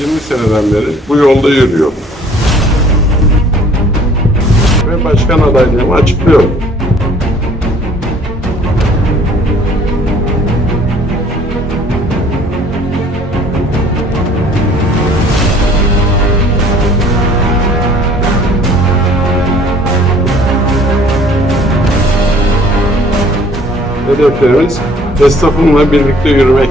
20 seneden beri bu yolda yürüyorum Ve başkan adaylığımı açıklıyorum. Hedeflerimiz esnafımla birlikte yürümek.